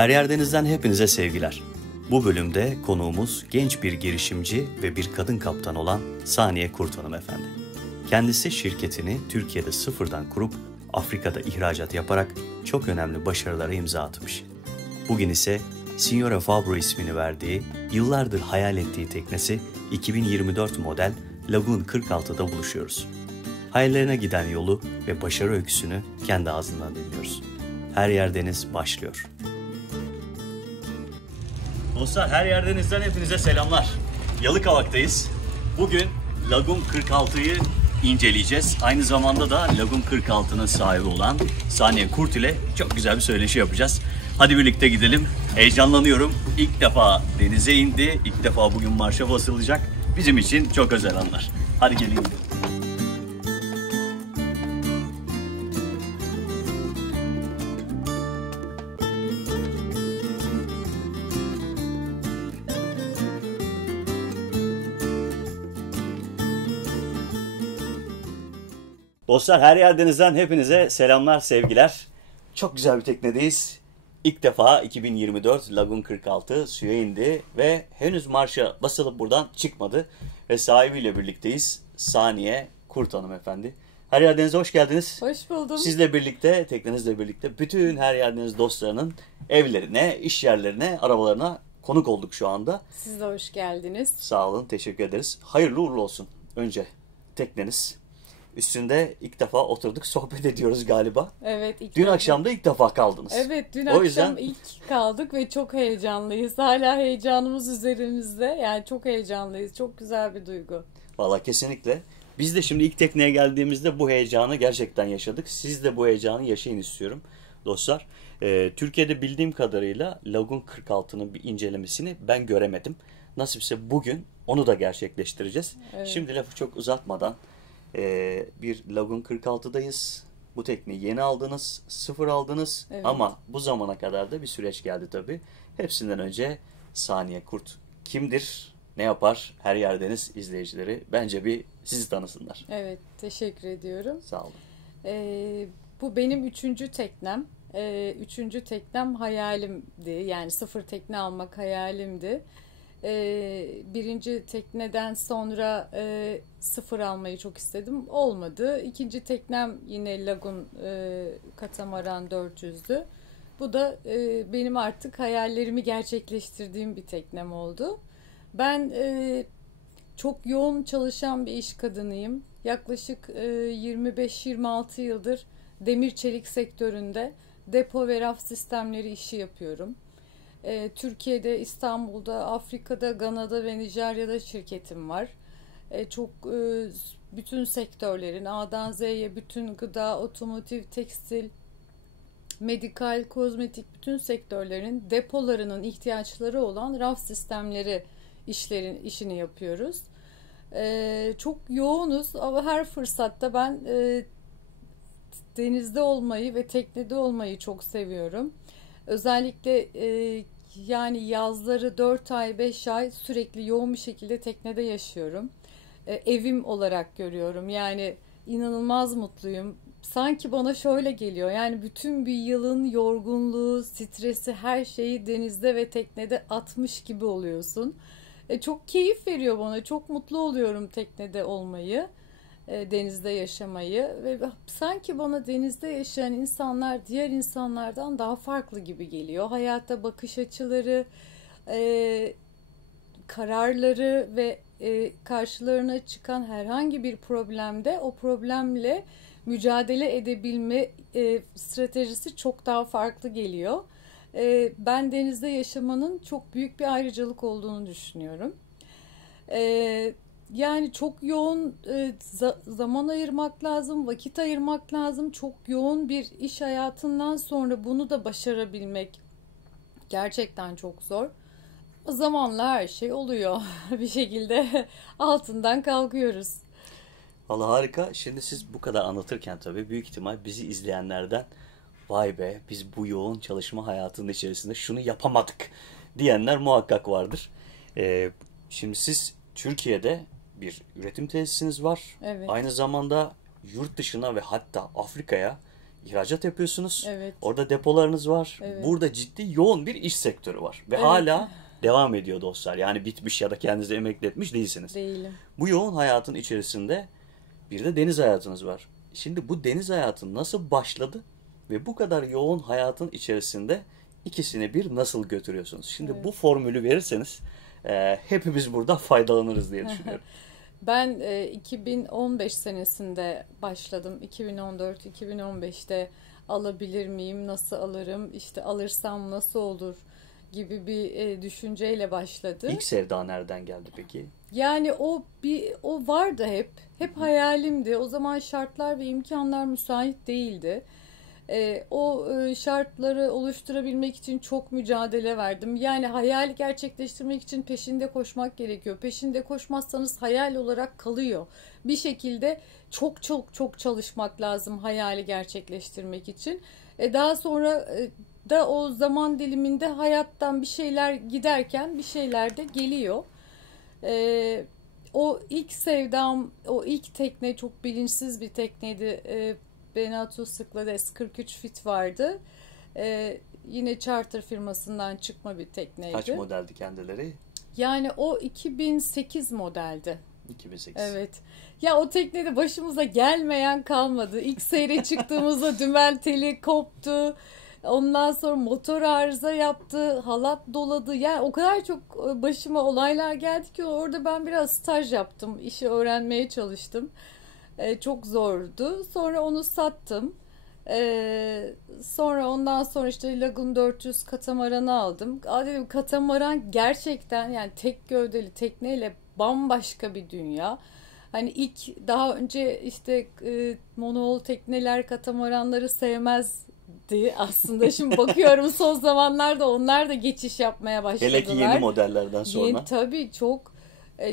Her Yerdeniz'den hepinize sevgiler. Bu bölümde konuğumuz genç bir girişimci ve bir kadın kaptan olan Saniye Kurt hanımefendi. Kendisi şirketini Türkiye'de sıfırdan kurup Afrika'da ihracat yaparak çok önemli başarılara imza atmış. Bugün ise Signora Fabro ismini verdiği, yıllardır hayal ettiği teknesi 2024 model Lagoon 46'da buluşuyoruz. Hayallerine giden yolu ve başarı öyküsünü kendi ağzından dinliyoruz. Her Yerdeniz başlıyor. Dostlar, Her Yerdeniz'den hepinize selamlar. Yalıkavak'tayız. Bugün Lagoon 46'yı inceleyeceğiz. Aynı zamanda da Lagoon 46'nın sahibi olan Saniye Kurt ile çok güzel bir söyleşi yapacağız. Hadi birlikte gidelim. Heyecanlanıyorum. İlk defa denize indi. İlk defa bugün marşa basılacak. Bizim için çok özel anlar. Hadi gelin. Dostlar, Her Yerdeniz'den hepinize selamlar, sevgiler. Çok güzel bir teknedeyiz. İlk defa 2024 Lagoon 46 suya indi ve henüz marşa basılıp buradan çıkmadı. Ve sahibiyle birlikteyiz. Saniye Kurt hanımefendi. Her Yerdeniz'e hoş geldiniz. Hoş buldum. Sizle birlikte, teknenizle birlikte bütün Her Yerdeniz dostlarının evlerine, iş yerlerine, arabalarına konuk olduk şu anda. Siz de hoş geldiniz. Sağ olun, teşekkür ederiz. Hayırlı uğurlu olsun. Önce tekneniz. Üstünde ilk defa oturduk, sohbet ediyoruz galiba. Evet. Dün akşam da ilk defa kaldınız. Evet, dün o akşam yüzden... ilk kaldık ve çok heyecanlıyız. Hala heyecanımız üzerimizde. Yani çok heyecanlıyız. Çok güzel bir duygu. Valla kesinlikle. Biz de şimdi ilk tekneye geldiğimizde bu heyecanı gerçekten yaşadık. Siz de bu heyecanı yaşayın istiyorum dostlar. Türkiye'de bildiğim kadarıyla Lagoon 46'nın bir incelemesini ben göremedim. Nasipse bugün onu da gerçekleştireceğiz. Evet. Şimdi lafı çok uzatmadan bir Lagoon 46'dayız. Bu tekneyi yeni aldınız, sıfır aldınız. Evet. Ama bu zamana kadar da bir süreç geldi tabii. Hepsinden önce Saniye Kurt kimdir, ne yapar? Her Yerdeniz izleyicileri bence bir sizi tanısınlar. Evet, teşekkür ediyorum. Sağ olun. Bu benim üçüncü teknem. Üçüncü teknem hayalimdi. Yani sıfır tekne almak hayalimdi. Birinci tekneden sonra sıfır almayı çok istedim. Olmadı. İkinci teknem yine Lagoon Katamaran 400'dü. Bu da benim artık hayallerimi gerçekleştirdiğim bir teknem oldu. Ben çok yoğun çalışan bir iş kadınıyım. Yaklaşık 25-26 yıldır demir çelik sektöründe depo ve raf sistemleri işi yapıyorum. Türkiye'de, İstanbul'da, Afrika'da, Gana'da ve Nijerya'da şirketim var. Bütün sektörlerin A'dan Z'ye bütün gıda, otomotiv, tekstil, medikal, kozmetik bütün sektörlerin depolarının ihtiyaçları olan raf sistemleri işini yapıyoruz. Çok yoğunuz ama her fırsatta ben denizde olmayı ve teknede olmayı çok seviyorum. Özellikle yani yazları 4 ay 5 ay sürekli yoğun bir şekilde teknede yaşıyorum. Evim olarak görüyorum. Yani inanılmaz mutluyum. Sanki bana şöyle geliyor. Yani bütün bir yılın yorgunluğu, stresi, her şeyi denizde ve teknede atmış gibi oluyorsun. Çok keyif veriyor bana. Çok mutlu oluyorum teknede olmayı. Denizde yaşamayı ve sanki bana denizde yaşayan insanlar diğer insanlardan daha farklı gibi geliyor. Hayata bakış açıları, kararları ve karşılarına çıkan herhangi bir problemde o problemle mücadele edebilme stratejisi çok daha farklı geliyor. Ben denizde yaşamanın çok büyük bir ayrıcalık olduğunu düşünüyorum. Yani çok yoğun zaman ayırmak lazım, vakit ayırmak lazım. Çok yoğun bir iş hayatından sonra bunu da başarabilmek gerçekten çok zor. O zamanla her şey oluyor. Bir şekilde altından kalkıyoruz. Vallahi harika. Şimdi siz bu kadar anlatırken tabii büyük ihtimal bizi izleyenlerden vay be biz bu yoğun çalışma hayatının içerisinde şunu yapamadık diyenler muhakkak vardır. Şimdi siz Türkiye'de bir üretim tesisiniz var. Evet. Aynı zamanda yurt dışına ve hatta Afrika'ya ihracat yapıyorsunuz. Evet. Orada depolarınız var. Evet. Burada ciddi yoğun bir iş sektörü var. Ve Evet. hala devam ediyor dostlar. Yani bitmiş ya da kendinizi emekli etmiş değilsiniz. Değilim. Bu yoğun hayatın içerisinde bir de deniz hayatınız var. Şimdi bu deniz hayatı nasıl başladı ve bu kadar yoğun hayatın içerisinde ikisini bir nasıl götürüyorsunuz? Şimdi Evet. bu formülü verirseniz hepimiz burada faydalanırız diye düşünüyorum. Ben 2015 senesinde başladım. 2014-2015'te alabilir miyim, nasıl alırım, işte alırsam nasıl olur gibi bir düşünceyle başladı. İlk sevda nereden geldi peki? Yani o vardı hep. Hep hayalimdi. O zaman şartlar ve imkanlar müsait değildi. O şartları oluşturabilmek için çok mücadele verdim. Yani hayali gerçekleştirmek için peşinde koşmak gerekiyor. Peşinde koşmazsanız hayal olarak kalıyor. Bir şekilde çok çok çok çalışmak lazım hayali gerçekleştirmek için. Daha sonra da o zaman diliminde hayattan bir şeyler giderken bir şeyler de geliyor. O ilk sevdam, o ilk tekne çok bilinçsiz bir tekneydi. Benato Cyclades 43 fit vardı. Yine charter firmasından çıkma bir tekneydi. Kaç modeldi kendileri? Yani o 2008 modeldi. 2008. Evet. Ya o teknede başımıza gelmeyen kalmadı. İlk seyre çıktığımızda dümen teli koptu. Ondan sonra motor arıza yaptı, halat doladı. Yani o kadar çok başıma olaylar geldi ki orada ben biraz staj yaptım. İşi öğrenmeye çalıştım. Çok zordu. Sonra onu sattım. Sonra ondan sonra işte Lagoon 400 katamaranı aldım. Dedim katamaran gerçekten yani tek gövdeli tekneyle bambaşka bir dünya. Hani ilk daha önce işte monohull tekneler katamaranları sevmezdi aslında. Şimdi bakıyorum son zamanlarda onlar da geçiş yapmaya başladılar. Hele ki yeni modellerden sonra. Tabii çok.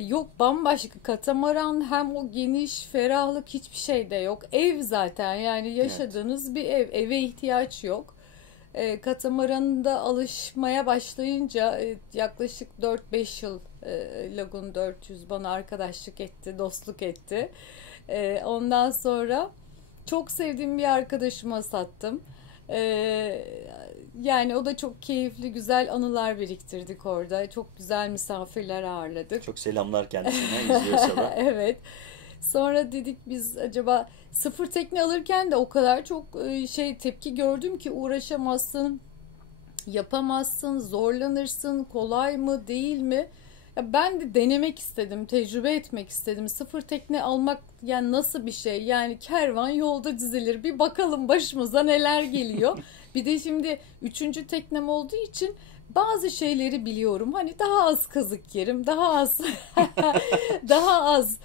Yok bambaşka katamaran, hem o geniş ferahlık hiçbir şey de yok. Ev zaten yani yaşadığınız bir ev. Eve ihtiyaç yok. Katamaranında alışmaya başlayınca yaklaşık 4-5 yıl Lagoon 400 bana arkadaşlık etti, dostluk etti. Ondan sonra çok sevdiğim bir arkadaşıma sattım. Yani o da çok keyifli, güzel anılar biriktirdik orada. Çok güzel misafirler ağırladık. Çok selamlar kendisine, izliyorsa da. Evet. Sonra dedik biz acaba sıfır tekne alırken de o kadar çok tepki gördüm ki uğraşamazsın, yapamazsın, zorlanırsın, kolay mı değil mi? Ya ben de denemek istedim, tecrübe etmek istedim. Sıfır tekne almak yani nasıl bir şey? Yani kervan yolda dizilir. Bir bakalım başımıza neler geliyor. Bir de şimdi 3. teknem olduğu için bazı şeyleri biliyorum. Hani daha az kazık yerim, daha az daha az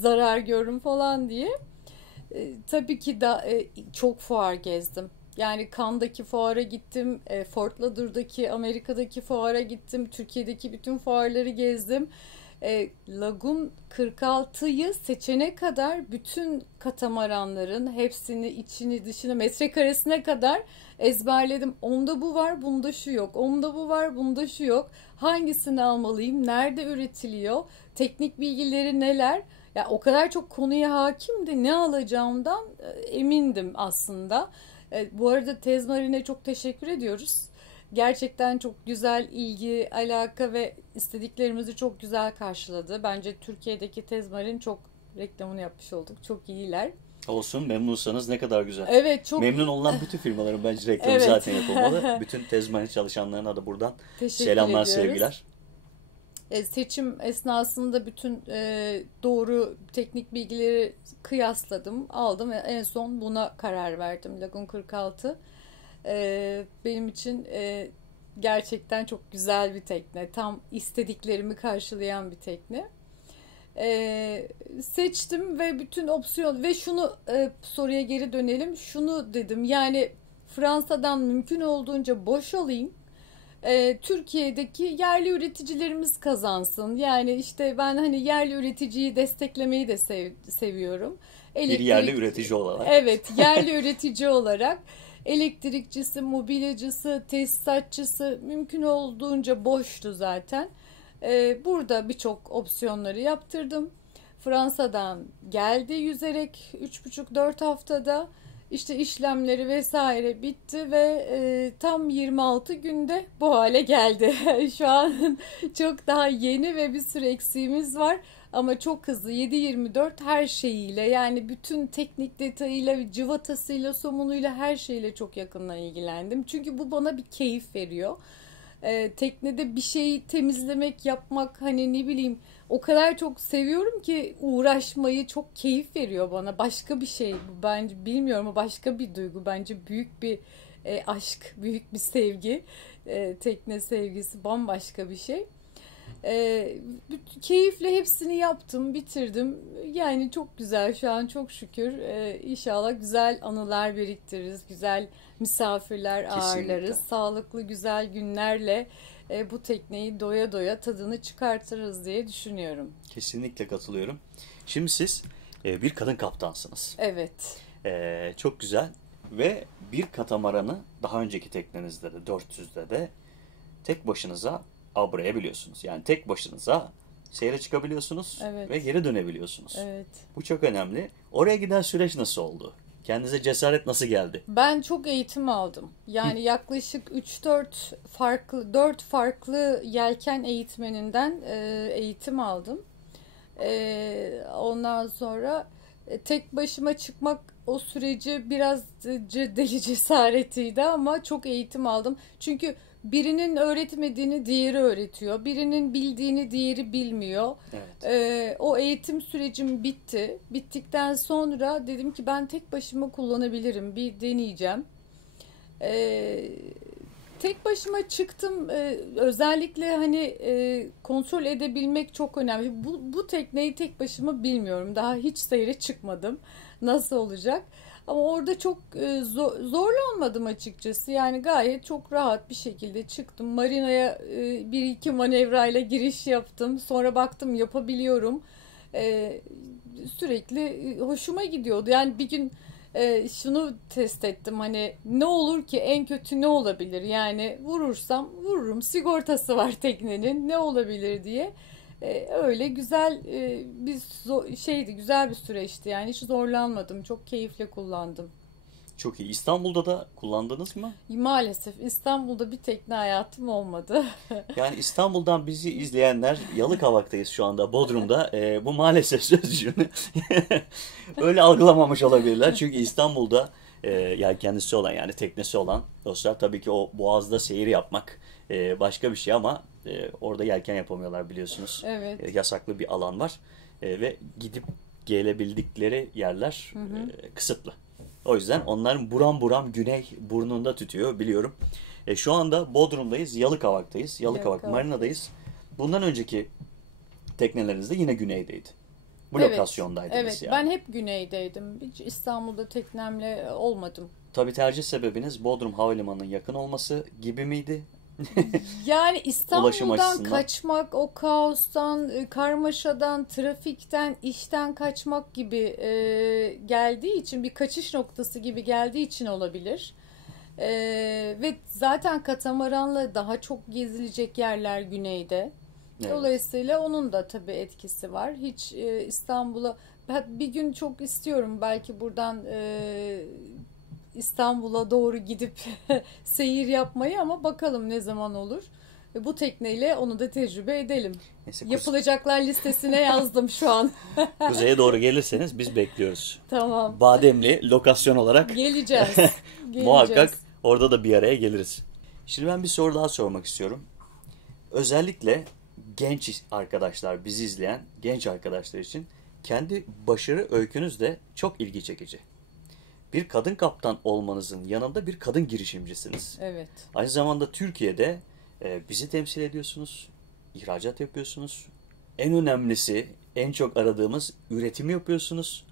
zarar görürüm falan diye. Tabii ki çok fuar gezdim. Yani Cannes'daki fuara gittim, Fort Lauderdale'daki Amerika'daki fuara gittim, Türkiye'deki bütün fuarları gezdim. Lagoon 46'yı seçene kadar bütün katamaranların hepsini içini dışını metrekaresine kadar ezberledim. Onda bu var, bunda şu yok. Onda bu var, bunda şu yok. Hangisini almalıyım? Nerede üretiliyor? Teknik bilgileri neler? Ya o kadar çok konuya hakimdi. Ne alacağımdan emindim aslında. Bu arada Tezmarin'e çok teşekkür ediyoruz. Gerçekten çok güzel ilgi, alaka ve istediklerimizi çok güzel karşıladı. Bence Türkiye'deki Tezmarin çok reklamını yapmış olduk. Çok iyiler. Olsun, memnunsanız ne kadar güzel. Evet, çok memnun olan bütün firmaların bence reklamı evet. zaten yapılmalı. Bütün Tezmarin çalışanlarına da buradan teşekkür selamlar, ediyoruz. sevgiler. Seçim esnasında bütün doğru teknik bilgileri kıyasladım, aldım ve en son buna karar verdim. Lagoon 46 benim için gerçekten çok güzel bir tekne. Tam istediklerimi karşılayan bir tekne. Seçtim ve bütün opsiyon ve şunu soruya geri dönelim. Şunu dedim yani Fransa'dan mümkün olduğunca boş alayım. Türkiye'deki yerli üreticilerimiz kazansın. Yani işte ben hani yerli üreticiyi desteklemeyi de seviyorum. Bir yerli üretici olarak. Evet, yerli üretici olarak elektrikçisi, mobilyacısı, tesisatçısı mümkün olduğunca boştu zaten. Burada birçok opsiyonları yaptırdım. Fransa'dan geldi yüzerek 3,5-4 haftada. İşte işlemleri vesaire bitti ve tam 26 günde bu hale geldi. Şu an çok daha yeni ve bir sürü eksiğimiz var. Ama çok hızlı 7/24 her şeyiyle, yani bütün teknik detayıyla, cıvatasıyla, somunuyla, her şeyle çok yakından ilgilendim. Çünkü bu bana bir keyif veriyor. Teknede bir şeyi temizlemek, yapmak, hani ne bileyim, o kadar çok seviyorum ki uğraşmayı, çok keyif veriyor bana. Başka bir şey bu bence, bilmiyorum ama başka bir duygu, bence büyük bir aşk, büyük bir sevgi. Tekne sevgisi bambaşka bir şey. Keyifle hepsini yaptım, bitirdim. Yani çok güzel şu an, çok şükür. İnşallah güzel anılar biriktiririz, güzel misafirler Kesinlikle. ağırlarız. Sağlıklı, güzel günlerle bu tekneyi doya doya tadını çıkartırız diye düşünüyorum. Kesinlikle katılıyorum. Şimdi siz bir kadın kaptansınız. Evet, Çok güzel ve bir katamaranı daha önceki teknenizde de 400'de de tek başınıza abrayabiliyorsunuz. Yani tek başınıza seyre çıkabiliyorsunuz evet, ve geri dönebiliyorsunuz. evet. Bu çok önemli. Oraya giden süreç nasıl oldu? Kendinize cesaret nasıl geldi? Ben çok eğitim aldım. Yani yaklaşık 4 farklı yelken eğitmeninden eğitim aldım. Ondan sonra tek başıma çıkmak o süreci biraz deli cesaretiydi ama çok eğitim aldım. Çünkü birinin öğretmediğini diğeri öğretiyor. Birinin bildiğini diğeri bilmiyor. Evet. O eğitim sürecim bitti. Bittikten sonra dedim ki ben tek başıma kullanabilirim. Bir deneyeceğim. Ee, Tek başıma çıktım. Özellikle hani kontrol edebilmek çok önemli. Bu tekneyi tek başıma bilmiyorum. Daha hiç seyre çıkmadım. Nasıl olacak? Ama orada çok zorlanmadım açıkçası. Yani gayet çok rahat bir şekilde çıktım. Marinaya bir iki manevrayla giriş yaptım. Sonra baktım yapabiliyorum. E, Sürekli hoşuma gidiyordu. Yani bir gün şunu test ettim, hani ne olur ki, en kötü ne olabilir, yani vurursam vururum, sigortası var teknenin, ne olabilir diye. Öyle güzel bir şeydi, güzel bir süreçti, yani hiç zorlanmadım, çok keyifle kullandım. Çok iyi. İstanbul'da da kullandınız mı? Maalesef İstanbul'da bir tekne hayatım olmadı. Yani İstanbul'dan bizi izleyenler, Yalıkavak'tayız şu anda, Bodrum'da. Bu maalesef sözcüğünü öyle algılamamış olabilirler. Çünkü İstanbul'da yelkenlisi olan, yani teknesi olan dostlar, tabii ki o Boğaz'da seyir yapmak başka bir şey ama orada yelken yapamıyorlar biliyorsunuz. Evet. Yasaklı bir alan var. Ve gidip gelebildikleri yerler kısıtlı. O yüzden onların buram buram güney burnunda tütüyor biliyorum. Şu anda Bodrum'dayız, Yalıkavak'tayız. Yalıkavak Yalıkavak. Marina'dayız. Bundan önceki tekneleriniz de yine güneydeydi. Bu Evet. lokasyondaydınız Evet, yani. ben hep güneydeydim. Hiç İstanbul'da teknemle olmadım. Tabii tercih sebebiniz Bodrum Havalimanı'nın yakın olması gibi miydi? Yani Ulaşım İstanbul'dan açısından. kaçmak, o kaostan, karmaşadan, trafikten, işten kaçmak gibi geldiği için, bir kaçış noktası gibi geldiği için olabilir. E, Ve zaten katamaranla daha çok gezilecek yerler güneyde. Evet. Dolayısıyla onun da tabii etkisi var. Hiç İstanbul'a, bir gün çok istiyorum belki buradan İstanbul'a doğru gidip seyir yapmayı, ama bakalım ne zaman olur. Bu tekneyle onu da tecrübe edelim. Neyse, Yapılacaklar listesine yazdım şu an. kuzeye doğru gelirseniz biz bekliyoruz. Tamam. Bademli lokasyon olarak Geleceğiz. muhakkak Geleceğiz. orada da bir araya geliriz. Şimdi ben bir soru daha sormak istiyorum. Özellikle genç arkadaşlar, bizi izleyen genç arkadaşlar için kendi başarı öykünüz de çok ilgi çekici. Bir kadın kaptan olmanızın yanında bir kadın girişimcisiniz. Evet. Aynı zamanda Türkiye'de bizi temsil ediyorsunuz, ihracat yapıyorsunuz. En önemlisi, en çok aradığımız üretimi yapıyorsunuz.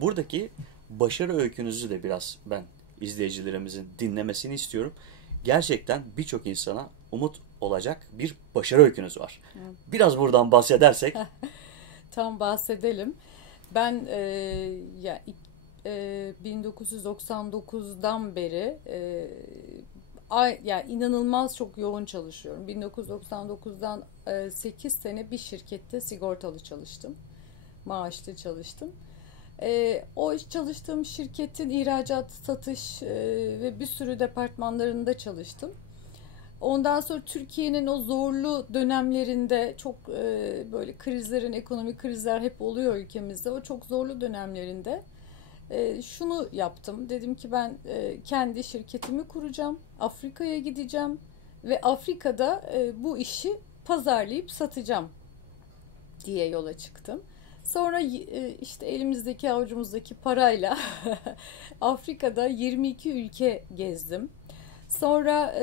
Buradaki başarı öykünüzü de biraz ben izleyicilerimizin dinlemesini istiyorum. Gerçekten birçok insana umut olacak bir başarı öykünüz var. Biraz buradan bahsedersek. Tam bahsedelim. Ben ya 1999'dan beri yani inanılmaz çok yoğun çalışıyorum. 1999'dan 8 sene bir şirkette sigortalı çalıştım. Maaşlı çalıştım. O çalıştığım şirketin ihracat, satış ve bir sürü departmanlarında çalıştım. Ondan sonra Türkiye'nin o zorlu dönemlerinde çok böyle krizlerin, ekonomik krizler hep oluyor ülkemizde. O çok zorlu dönemlerinde şunu yaptım. Dedim ki ben kendi şirketimi kuracağım. Afrika'ya gideceğim ve Afrika'da bu işi pazarlayıp satacağım diye yola çıktım. Sonra işte elimizdeki avucumuzdaki parayla Afrika'da 22 ülke gezdim. Sonra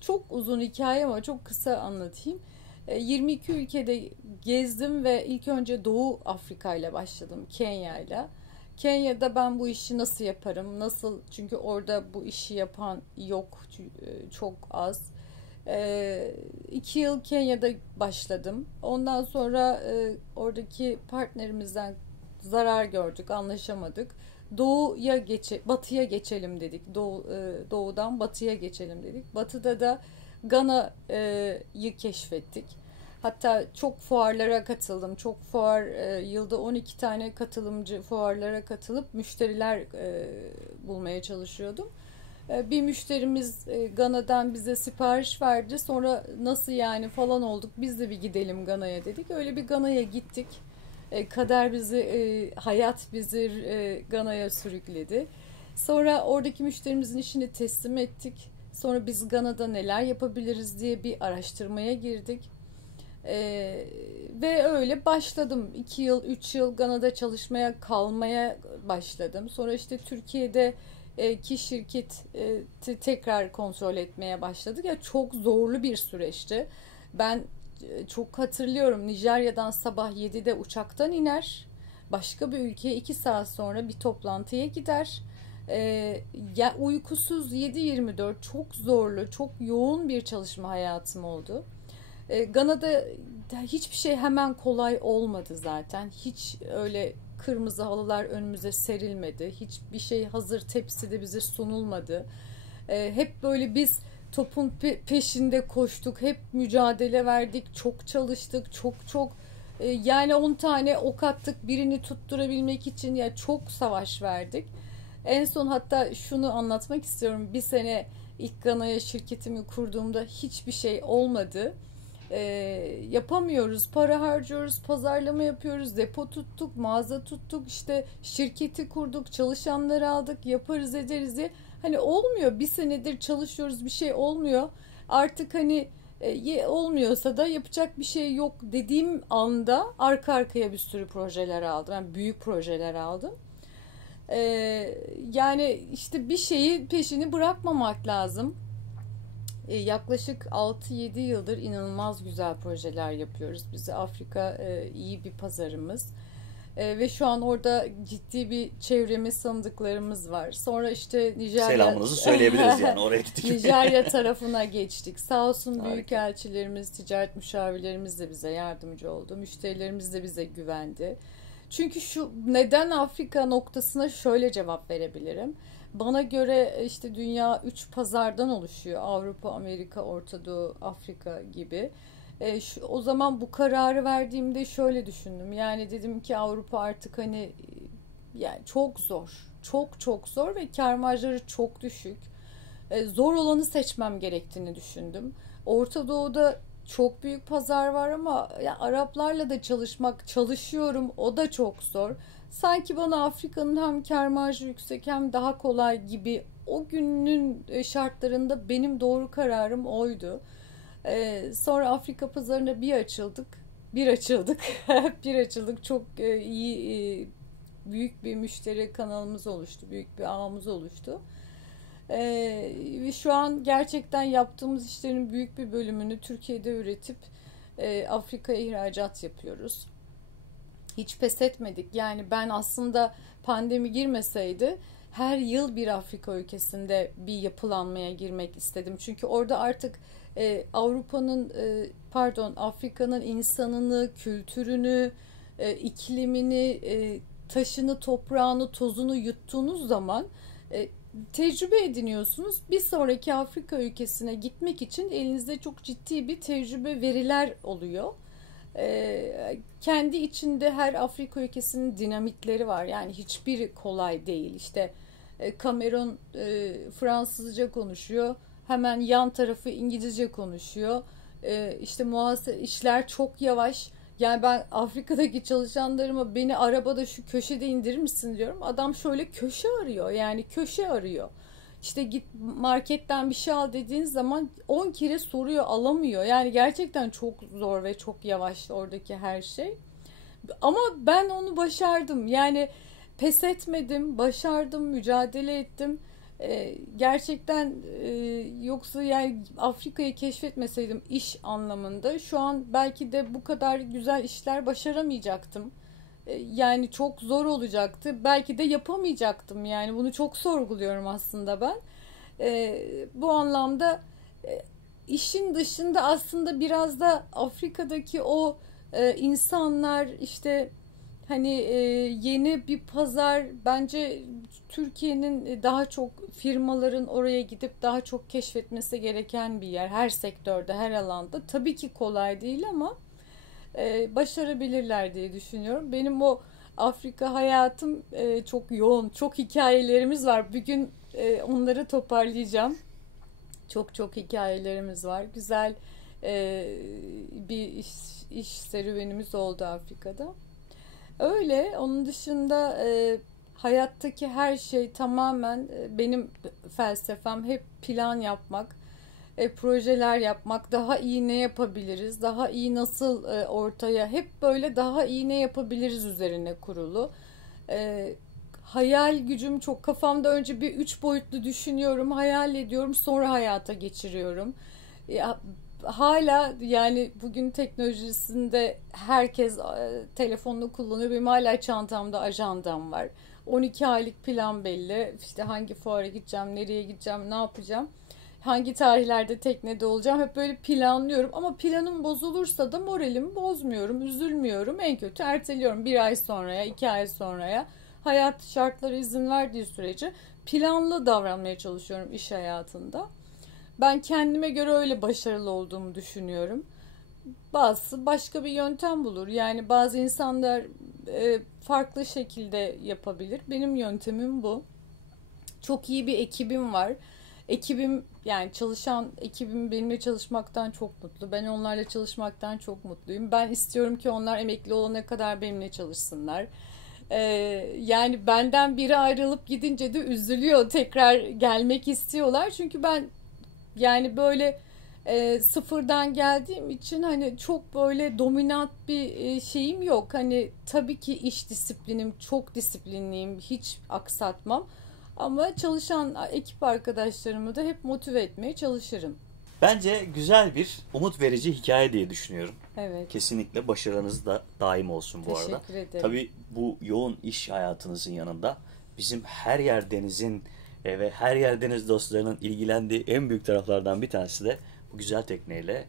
çok uzun hikaye ama çok kısa anlatayım. 22 ülkede gezdim ve ilk önce Doğu Afrika ile başladım, Kenya ile. Kenya'da ben bu işi nasıl yaparım, nasıl, çünkü orada bu işi yapan yok, çok az. 2 yıl Kenya'da başladım. Ondan sonra oradaki partnerimizden zarar gördük, anlaşamadık. Batıya geçelim dedik. Doğudan batıya geçelim dedik. Batıda da Gana'yı keşfettik. Hatta çok fuarlara katıldım. Çok fuar, yılda 12 tane katılımcı fuarlara katılıp müşteriler bulmaya çalışıyordum. Bir müşterimiz Gana'dan bize sipariş verdi. Sonra nasıl yani falan olduk. Biz de bir gidelim Gana'ya dedik. Öyle bir Gana'ya gittik. Kader bizi, hayat bizi Gana'ya sürükledi. Sonra oradaki müşterimizin işini teslim ettik. Sonra biz Gana'da neler yapabiliriz diye bir araştırmaya girdik. Ve öyle başladım. 2 yıl, 3 yıl Gana'da çalışmaya, kalmaya başladım. Sonra işte Türkiye'de ki şirketi tekrar kontrol etmeye başladık. Ya çok zorlu bir süreçti. Ben çok hatırlıyorum, Nijerya'dan sabah 7'de uçaktan iner. Başka bir ülkeye 2 saat sonra bir toplantıya gider. Ya uykusuz 7/24 çok zorlu, çok yoğun bir çalışma hayatım oldu. Gana'da hiçbir şey hemen kolay olmadı zaten. Hiç öyle kırmızı halılar önümüze serilmedi. Hiçbir şey hazır tepside bize sunulmadı. Hep böyle biz topun peşinde koştuk. Hep mücadele verdik. Çok çalıştık. Çok yani 10 tane ok attık birini tutturabilmek için, ya çok savaş verdik. En son hatta şunu anlatmak istiyorum. Bir sene ilk Gana'ya şirketimi kurduğumda hiçbir şey olmadı. Yapamıyoruz, para harcıyoruz, pazarlama yapıyoruz, depo tuttuk, mağaza tuttuk, işte şirketi kurduk, çalışanları aldık, yaparız ederiz diye. Hani olmuyor, bir senedir çalışıyoruz, bir şey olmuyor. Artık hani olmuyorsa da yapacak bir şey yok dediğim anda arka arkaya bir sürü projeler aldım. Yani büyük projeler aldım. Yani işte bir şeyi peşini bırakmamak lazım. Yaklaşık 6-7 yıldır inanılmaz güzel projeler yapıyoruz. Bize Afrika iyi bir pazarımız. Ve şu an orada ciddi bir çevremiz, tanıdıklarımız var. Sonra işte Selamınızı söyleyebiliriz yani, oraya gittik. Nijerya tarafına geçtik. Sağ olsun Harika. büyükelçilerimiz, ticaret müşavirlerimiz de bize yardımcı oldu. Müşterilerimiz de bize güvendi. Çünkü şu neden Afrika noktasına şöyle cevap verebilirim. Bana göre işte dünya 3 pazardan oluşuyor. Avrupa, Amerika, Orta Doğu, Afrika gibi. O zaman bu kararı verdiğimde şöyle düşündüm. Yani dedim ki Avrupa artık hani yani çok zor. Çok zor ve kâr marjları çok düşük. Zor olanı seçmem gerektiğini düşündüm. Orta Doğu'da çok büyük pazar var ama ya Araplarla da çalışıyorum. O da çok zor. Sanki bana Afrika'nın hem kâr marjı yüksek hem daha kolay gibi, o günün şartlarında benim doğru kararım oydu. Sonra Afrika pazarına bir açıldık. Bir açıldık. Çok iyi, büyük bir müşteri kanalımız oluştu. Büyük bir ağımız oluştu. Ve şu an gerçekten yaptığımız işlerin büyük bir bölümünü Türkiye'de üretip Afrika'ya ihracat yapıyoruz. Hiç pes etmedik. Yani ben aslında pandemi girmeseydi her yıl bir Afrika ülkesinde bir yapılanmaya girmek istedim. Çünkü orada artık Afrika'nın insanını, kültürünü, iklimini, taşını, toprağını, tozunu yuttuğunuz zaman tecrübe ediniyorsunuz. Bir sonraki Afrika ülkesine gitmek için elinizde çok ciddi bir tecrübe, veriler oluyor. Kendi içinde her Afrika ülkesinin dinamikleri var. Yani hiçbiri kolay değil. İşte Cameron Fransızca konuşuyor. Hemen yan tarafı İngilizce konuşuyor. İşte işler çok yavaş. Yani ben Afrika'daki çalışanlarıma beni arabada şu köşede indirir misin diyorum. Adam şöyle köşe arıyor. Yani köşe arıyor. İşte git marketten bir şey al dediğin zaman 10 kere soruyor, alamıyor. Yani gerçekten çok zor ve çok yavaş oradaki her şey. Ama ben onu başardım. Yani pes etmedim, başardım, mücadele ettim. Gerçekten yoksa yani Afrika'yı keşfetmeseydim iş anlamında şu an belki de bu kadar güzel işler başaramayacaktım. Yani çok zor olacaktı. Belki de yapamayacaktım. Yani bunu çok sorguluyorum aslında ben. Bu anlamda işin dışında aslında biraz da Afrika'daki o insanlar işte hani yeni bir pazar bence Türkiye'nin daha çok firmaların oraya gidip daha çok keşfetmesi gereken bir yer. Her sektörde, her alanda. Tabii ki kolay değil ama başarabilirler diye düşünüyorum. Benim o Afrika hayatım çok yoğun, çok hikayelerimiz var. Bir gün onları toparlayacağım. Çok çok hikayelerimiz var. Güzel bir iş serüvenimiz oldu Afrika'da. Öyle. Onun dışında hayattaki her şey tamamen benim felsefem hep plan yapmak, projeler yapmak, daha iyi ne yapabiliriz, daha iyi nasıl ortaya, hep böyle daha iyi ne yapabiliriz üzerine kurulu. Hayal gücüm çok, kafamda önce bir 3 boyutlu düşünüyorum, hayal ediyorum, sonra hayata geçiriyorum. Ya, hala yani bugün teknolojisinde herkes telefonunu kullanıyor. Benim hala çantamda ajandam var. 12 aylık plan belli. İşte hangi fuara gideceğim, nereye gideceğim, ne yapacağım. Hangi tarihlerde teknede olacağım. Hep böyle planlıyorum. Ama planım bozulursa da moralimi bozmuyorum, üzülmüyorum. En kötü erteliyorum 1 ay sonraya, 2 ay sonraya. Hayat şartları izin verdiği sürece planlı davranmaya çalışıyorum iş hayatında. Ben kendime göre öyle başarılı olduğumu düşünüyorum. Bazısı başka bir yöntem bulur. Yani bazı insanlar farklı şekilde yapabilir. Benim yöntemim bu. Çok iyi bir ekibim var. Ekibim yani çalışan ekibim benimle çalışmaktan çok mutlu. Ben onlarla çalışmaktan çok mutluyum. Ben istiyorum ki onlar emekli olana kadar benimle çalışsınlar. Ee, Yani benden biri ayrılıp gidince de üzülüyor. Tekrar gelmek istiyorlar. Çünkü ben yani böyle sıfırdan geldiğim için hani çok böyle dominant bir şeyim yok. Hani tabii ki iş disiplinim, çok disiplinliyim, hiç aksatmam. Ama çalışan ekip arkadaşlarımı da hep motive etmeye çalışırım. Bence güzel bir umut verici hikaye diye düşünüyorum. Evet. Kesinlikle başarınız da daim olsun bu arada. Teşekkür ederim. Tabii bu yoğun iş hayatınızın yanında bizim her yer denizin ve her yer deniz dostlarının ilgilendiği en büyük taraflardan bir tanesi de bu güzel tekneyle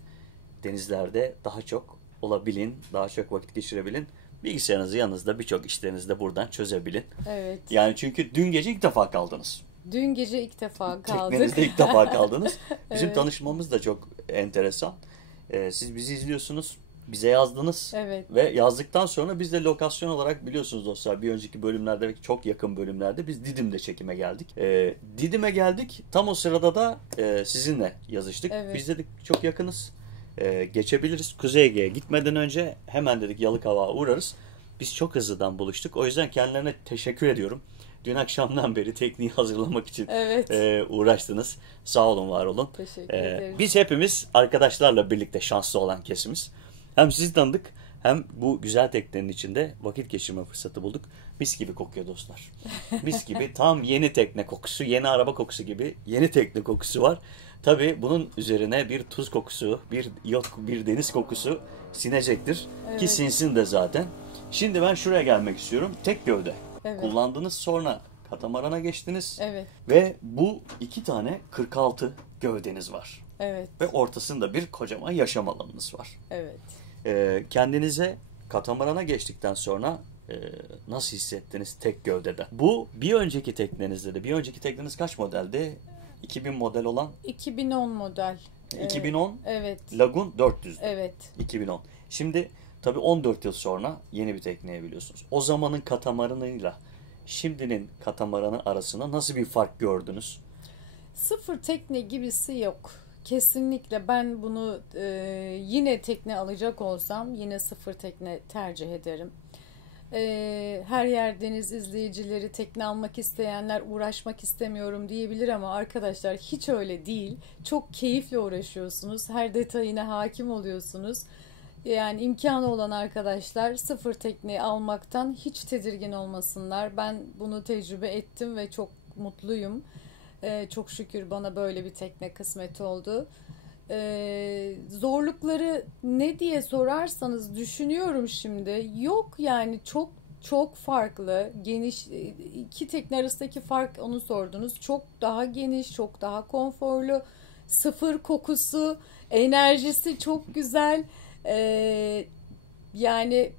denizlerde daha çok olabilin, daha çok vakit geçirebilin. Bilgisayarınızı yanınızda birçok işlerinizi de buradan çözebilin. Evet. Yani çünkü dün gece ilk defa kaldınız. Dün gece ilk defa kaldık. Teknenizde ilk defa kaldınız. Bizim Evet. tanışmamız da çok enteresan. Siz bizi izliyorsunuz, bize yazdınız Evet. ve yazdıktan sonra biz de lokasyon olarak biliyorsunuz dostlar bir önceki bölümlerde ve çok yakın bölümlerde biz Didim'de çekime geldik. Didim'e geldik. Tam o sırada da sizinle yazıştık. Evet. Biz dedik çok yakınız. Geçebiliriz. Kuzey Ege'ye gitmeden önce hemen dedik Yalıkavak'a uğrarız. Biz çok hızlıdan buluştuk. O yüzden kendilerine teşekkür ediyorum. Dün akşamdan beri tekniği hazırlamak için Evet. uğraştınız. Sağ olun, var olun. Teşekkür ederim. Biz hepimiz arkadaşlarla birlikte şanslı olan kesimiz. Hem sizi tanıdık hem bu güzel teknenin içinde vakit geçirme fırsatı bulduk. Mis gibi kokuyor dostlar. Mis gibi tam yeni tekne kokusu, yeni araba kokusu gibi yeni tekne kokusu var. Tabii bunun üzerine bir tuz kokusu, bir deniz kokusu sinecektir. Evet. Ki sinsin de zaten. Şimdi ben şuraya gelmek istiyorum. Tek gövde. Evet. Kullandınız, sonra katamarana geçtiniz. Evet. Ve bu 2 tane 46 gövdeniz var. Evet. Ve ortasında bir kocaman yaşam alanınız var. Evet. Kendinize katamarana geçtikten sonra nasıl hissettiniz tek gövdede? Bu bir önceki teknenizde de. Bir önceki tekneniz kaç modeldi? 2000 model olan 2010 model. 2010 Evet. Lagoon 400'dü. Evet. 2010. Şimdi Tabii 14 yıl sonra yeni bir tekneye biliyorsunuz. O zamanın katamaranıyla şimdinin katamaranı arasında nasıl bir fark gördünüz? Sıfır tekne gibisi yok. Kesinlikle ben bunu yine tekne alacak olsam yine sıfır tekne tercih ederim. Her yer deniz izleyicileri, tekne almak isteyenler uğraşmak istemiyorum diyebilir ama arkadaşlar hiç öyle değil. Çok keyifle uğraşıyorsunuz. Her detayına hakim oluyorsunuz. Yani imkanı olan arkadaşlar sıfır tekne almaktan hiç tedirgin olmasınlar. Ben bunu tecrübe ettim ve çok mutluyum. Çok şükür bana böyle bir tekne kısmet oldu. Zorlukları ne diye sorarsanız düşünüyorum şimdi. Yok yani çok çok farklı. Geniş iki tekne arasındaki fark onu sordunuz. Çok daha geniş, çok daha konforlu. Sıfır kokusu, enerjisi çok güzel. Yani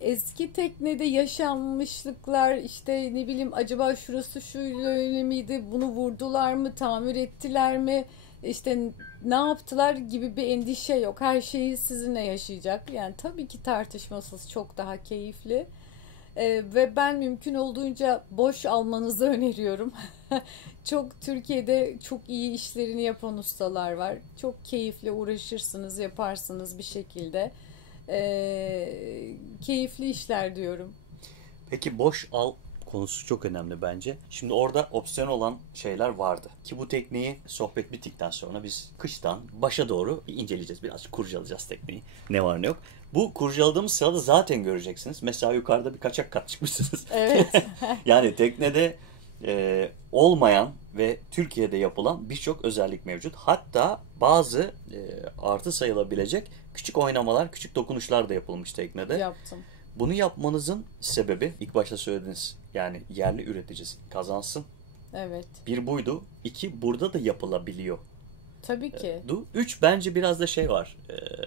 eski teknede yaşanmışlıklar işte ne bileyim acaba şurası şöyle miydi bunu vurdular mı tamir ettiler mi işte ne yaptılar gibi bir endişe yok. Her şeyi sizinle yaşayacak. Yani tabii ki tartışmasız çok daha keyifli. Ve ben mümkün olduğunca boş almanızı öneriyorum. Çok Türkiye'de çok iyi işlerini yapan ustalar var. Çok keyifli uğraşırsınız, yaparsınız bir şekilde. Keyifli işler diyorum. Peki boş al konusu çok önemli bence. Şimdi orada opsiyon olan şeyler vardı. Ki bu tekneyi sohbet bittikten sonra biz kıştan başa doğru inceleyeceğiz. Biraz kurcalayacağız tekneyi. Ne var ne yok. Bu kurcaladığımız sırada zaten göreceksiniz. Mesela yukarıda bir kaçak kat çıkmışsınız. Evet. Yani teknede olmayan ve Türkiye'de yapılan birçok özellik mevcut. Hatta bazı artı sayılabilecek küçük oynamalar, küçük dokunuşlar da yapılmış teknede. Yaptım. Bunu yapmanızın sebebi ilk başta söylediğiniz yani yerli üreticisi kazansın. Evet. Bir buydu. İki burada da yapılabiliyor. Tabii ki. Üç bence biraz da şey var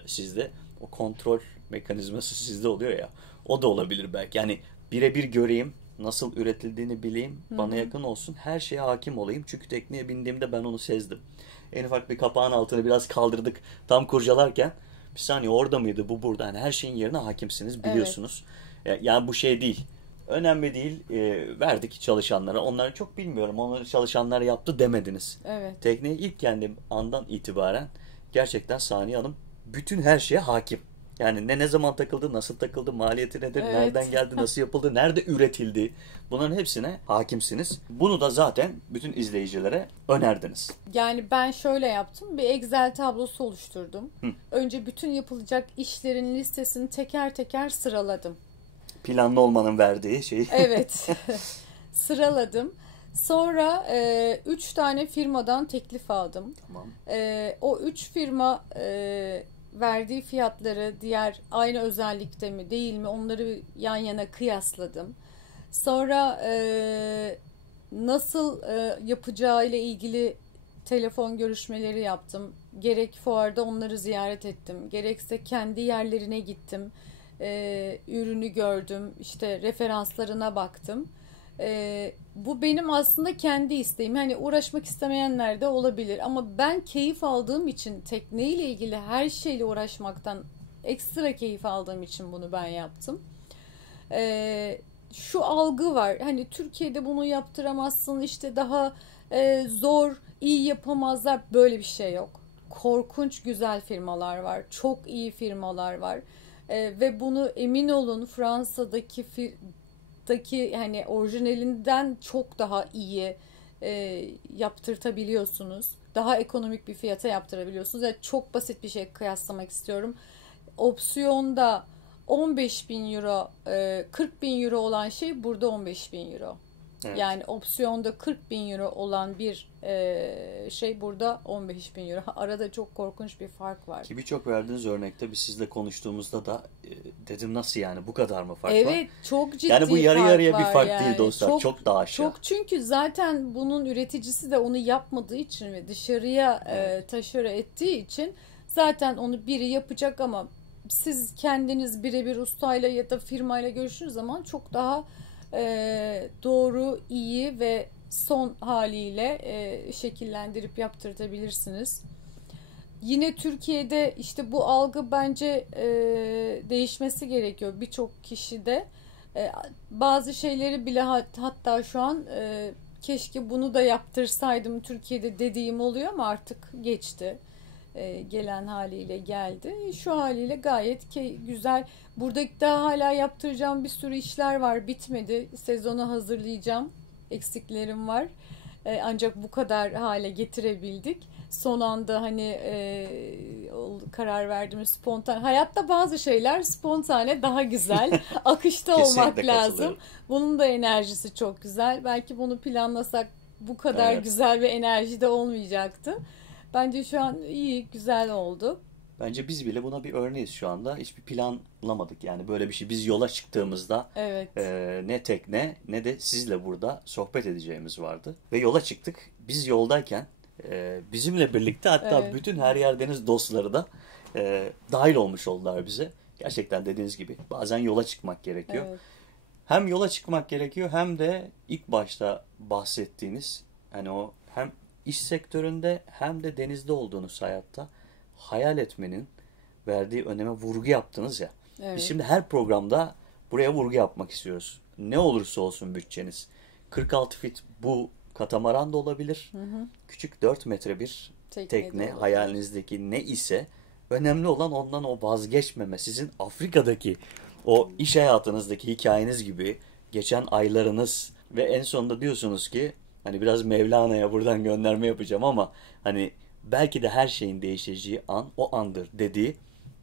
sizde. O kontrol mekanizması sizde oluyor ya. O da olabilir belki. Yani birebir göreyim. Nasıl üretildiğini bileyim. Bana yakın olsun. Her şeye hakim olayım. Çünkü tekneye bindiğimde ben onu sezdim. En ufak bir kapağın altını biraz kaldırdık. Tam kurcalarken bir saniye orada mıydı bu burada. Yani her şeyin yerine hakimsiniz biliyorsunuz. Evet. Yani bu şey değil. Önemli değil. Verdik çalışanlara. Onları çok bilmiyorum. Onları çalışanlar yaptı demediniz. Evet. Tekneye ilk geldiğim andan itibaren gerçekten Saniye Hanım bütün her şeye hakim. Yani ne zaman takıldı, nasıl takıldı, maliyeti nedir, Evet. nereden geldi, nasıl yapıldı, nerede üretildi. Bunların hepsine hakimsiniz. Bunu da zaten bütün izleyicilere önerdiniz. Yani ben şöyle yaptım. Bir Excel tablosu oluşturdum. Önce bütün yapılacak işlerin listesini teker teker sıraladım. Planlı olmanın verdiği şeyi. Evet. Sıraladım. Sonra 3 tane firmadan teklif aldım. Tamam. O 3 firma verdiği fiyatları diğer aynı özellikte mi değil mi onları yan yana kıyasladım. Sonra nasıl yapacağı ile ilgili telefon görüşmeleri yaptım. Gerek fuarda onları ziyaret ettim. Gerekse kendi yerlerine gittim. Ürünü gördüm. İşte referanslarına baktım. Bu benim aslında kendi isteğim. Hani uğraşmak istemeyenler de olabilir. Ama ben keyif aldığım için tekneyle ilgili her şeyle uğraşmaktan ekstra keyif aldığım için bunu ben yaptım. Şu algı var. Hani Türkiye'de bunu yaptıramazsın. İşte daha zor, iyi yapamazlar. Böyle bir şey yok. Korkunç güzel firmalar var. Çok iyi firmalar var. Ve bunu emin olun Fransa'daki hani orijinalinden çok daha iyi yaptırtabiliyorsunuz. Daha ekonomik bir fiyata yaptırabiliyorsunuz. Yani çok basit bir şey kıyaslamak istiyorum. Opsiyonda 15 bin euro, 40 bin euro olan şey burada 15 bin euro. Evet. Yani opsiyonda 40 bin euro olan bir şey burada 15 bin euro. Arada çok korkunç bir fark var. Ki birçok verdiğiniz örnekte biz sizle konuştuğumuzda da dedim nasıl yani bu kadar mı fark var? Evet çok ciddi yani bu yarı fark yarıya var bir fark yani. değil dostlar. Çok daha aşağı. Çok çünkü zaten bunun üreticisi de onu yapmadığı için ve dışarıya taşera ettiği için zaten onu biri yapacak ama siz kendiniz birebir ustayla ya da firmayla görüştüğünüz zaman çok daha doğru, iyi ve son haliyle şekillendirip yaptırtabilirsiniz. yine Türkiye'de işte bu algı bence değişmesi gerekiyor birçok kişide. Bazı şeyleri bile hatta şu an keşke bunu da yaptırsaydım Türkiye'de dediğim oluyor ama artık geçti. Gelen haliyle geldi. Şu haliyle gayet güzel. Burada daha hala yaptıracağım bir sürü işler var. Bitmedi. Sezonu hazırlayacağım. Eksiklerim var. Ancak bu kadar hale getirebildik. Son anda hani karar verdiğimiz spontan. Hayatta bazı şeyler spontane daha güzel. Akışta olmak lazım. Bunun da enerjisi çok güzel. Belki bunu planlasak bu kadar güzel bir enerji de olmayacaktı. Bence şu an iyi, güzel oldu. Bence biz bile buna bir örneğiz şu anda. Hiçbir planlamadık yani böyle bir şey. Biz yola çıktığımızda ne tekne ne de sizle burada sohbet edeceğimiz vardı. Ve yola çıktık. Biz yoldayken bizimle birlikte hatta bütün Her Yer Deniz dostları da dahil olmuş oldular bize. Gerçekten dediğiniz gibi bazen yola çıkmak gerekiyor. Evet. Hem yola çıkmak gerekiyor hem de ilk başta bahsettiğiniz hani o hem iş sektöründe hem de denizde olduğunuz hayatta hayal etmenin verdiği öneme vurgu yaptınız ya. Evet. Biz şimdi her programda buraya vurgu yapmak istiyoruz. Ne olursa olsun bütçeniz. 46 fit bu katamaran da olabilir. Hı hı. Küçük 4 metre bir tekne hayalinizdeki ne ise önemli olan ondan o vazgeçmeme. Sizin Afrika'daki o iş hayatınızdaki hikayeniz gibi geçen aylarınız ve en sonunda diyorsunuz ki hani biraz Mevlana'ya buradan gönderme yapacağım ama hani belki de her şeyin değişeceği an o andır dediği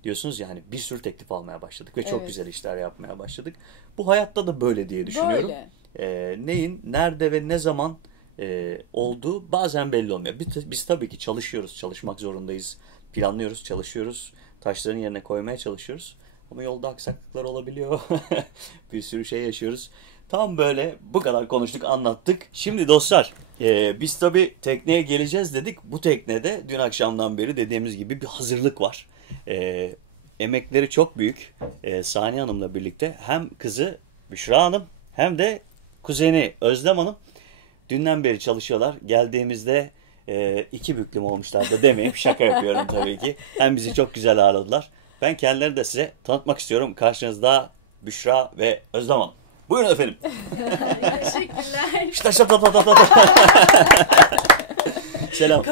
diyorsunuz yani bir sürü teklif almaya başladık ve çok güzel işler yapmaya başladık. Bu hayatta da böyle diye düşünüyorum. Neyin, nerede ve ne zaman olduğu bazen belli olmuyor. Biz tabii ki çalışıyoruz, çalışmak zorundayız. Planlıyoruz, çalışıyoruz. Taşların yerine koymaya çalışıyoruz. Ama yolda aksaklıklar olabiliyor. Bir sürü şey yaşıyoruz. Tam böyle bu kadar konuştuk, anlattık. Şimdi dostlar biz tabii tekneye geleceğiz dedik. Bu teknede dün akşamdan beri dediğimiz gibi bir hazırlık var. Emekleri çok büyük. Saniye Hanım'la birlikte hem kızı Büşra Hanım hem de kuzeni Özlem Hanım dünden beri çalışıyorlar. Geldiğimizde 2 büklüm olmuşlardı demeyeyim. Şaka yapıyorum tabii ki. Hem bizi çok güzel ağırladılar. Ben kendilerini de size tanıtmak istiyorum. Karşınızda Büşra ve Özlem Hanım. Buyurun efendim. Teşekkürler. Selam.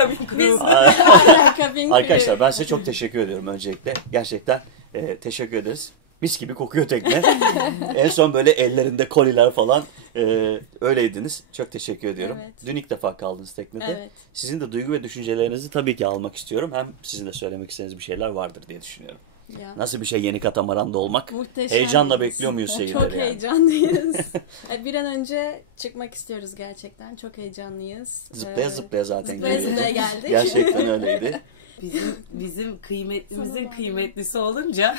Arkadaşlar ben size çok teşekkür ediyorum öncelikle. Gerçekten teşekkür ederiz. Mis gibi kokuyor tekne. En son böyle ellerinde koliler falan öyleydiniz. Çok teşekkür ediyorum. Evet. Dün ilk defa kaldınız teknede. Evet. Sizin de duygu ve düşüncelerinizi tabii ki almak istiyorum. Hem sizin de söylemek istediğiniz bir şeyler vardır diye düşünüyorum. Ya. Nasıl bir şey yeni katamaranda olmak? Muhteşem. Heyecanla bekliyor muyuz seyirleri? Çok heyecanlıyız. Bir an önce çıkmak istiyoruz gerçekten. Çok heyecanlıyız. Zıplaya zıplaya zaten zıplaya geldik. Gerçekten öyleydi. Bizim kıymetlimizin kıymetlisi olunca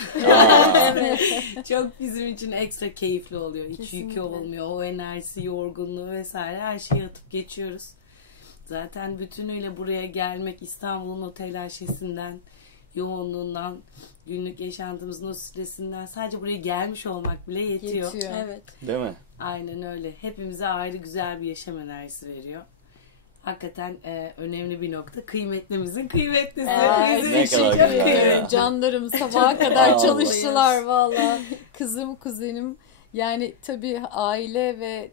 çok bizim için ekstra keyifli oluyor. Hiç yükü olmuyor. O enerjisi, yorgunluğu vesaire her şeyi atıp geçiyoruz. Zaten bütünüyle buraya gelmek İstanbul'un o telaşesinden, yoğunluğundan, günlük yaşantımızın o stresinden sadece buraya gelmiş olmak bile yetiyor. Evet. Değil mi? Aynen öyle. Hepimize ayrı güzel bir yaşam enerjisi veriyor. Hakikaten önemli bir nokta. Kıymetlimizin kıymetlisi. Ne kadar güzel. Canlarım sabaha kadar çalıştılar valla. Kızım, kuzenim. Yani tabii aile ve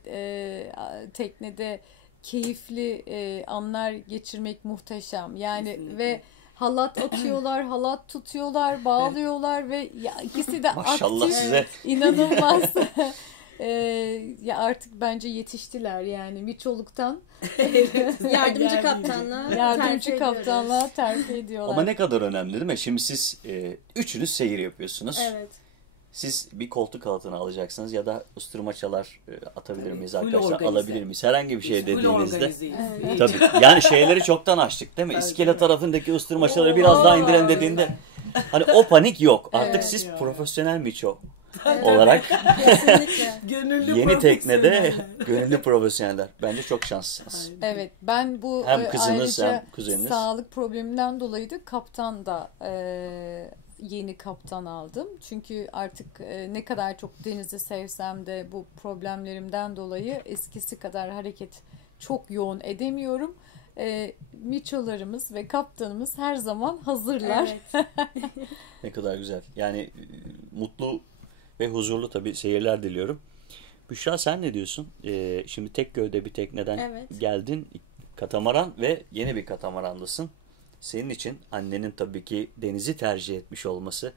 teknede keyifli anlar geçirmek muhteşem. Yani kesinlikle. Ve halat atıyorlar, halat tutuyorlar, bağlıyorlar ve ya, ikisi de maşallah aktif. Size. İnanılmaz. Ya artık bence yetiştiler yani Miçoluk'tan yardımcı kaptanlığa terfi ediyorlar. Ama ne kadar önemli değil mi? Şimdi siz üçünüz seyir yapıyorsunuz. Evet. Siz bir koltuk altına alacaksınız ya da usturmaçalar atabilir miyiz arkadaşlar? Alabilir miyiz? Herhangi bir şey dediğinizde. Evet. Tabii. Yani şeyleri çoktan açtık değil mi? İskele tarafındaki usturmaçaları biraz daha indirelim dediğinde hani o panik yok. Artık siz profesyonel Miço olarak yeni teknede gönüllü profesyoneller. Bence çok şanslısınız. Evet, ben bu hem kızınız hem kuzeniniz. Sağlık probleminden dolayı da kaptan da yeni kaptan aldım. Çünkü artık ne kadar çok denizi sevsem de bu problemlerimden dolayı eskisi kadar hareket çok yoğun edemiyorum. miçolarımız ve kaptanımız her zaman hazırlar. Evet. Ne kadar güzel. Yani mutlu ve huzurlu tabii seyirler diliyorum. Büşra sen ne diyorsun? Şimdi tek gövde bir tekneden Evet. geldin. Katamaran ve yeni bir katamarandasın. Senin için annenin tabii ki denizi tercih etmiş olması.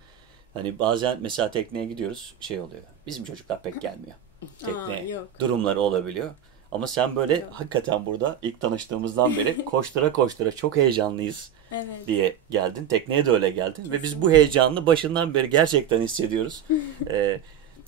Hani bazen mesela tekneye gidiyoruz şey oluyor. Bizim çocuklar pek gelmiyor tekneye. Yok. Durumları olabiliyor. Ama sen böyle Yok. hakikaten burada ilk tanıştığımızdan beri koştura koştura çok heyecanlıyız Evet. diye geldin. Tekneye de öyle geldin. Ve biz bu heyecanını başından beri gerçekten hissediyoruz.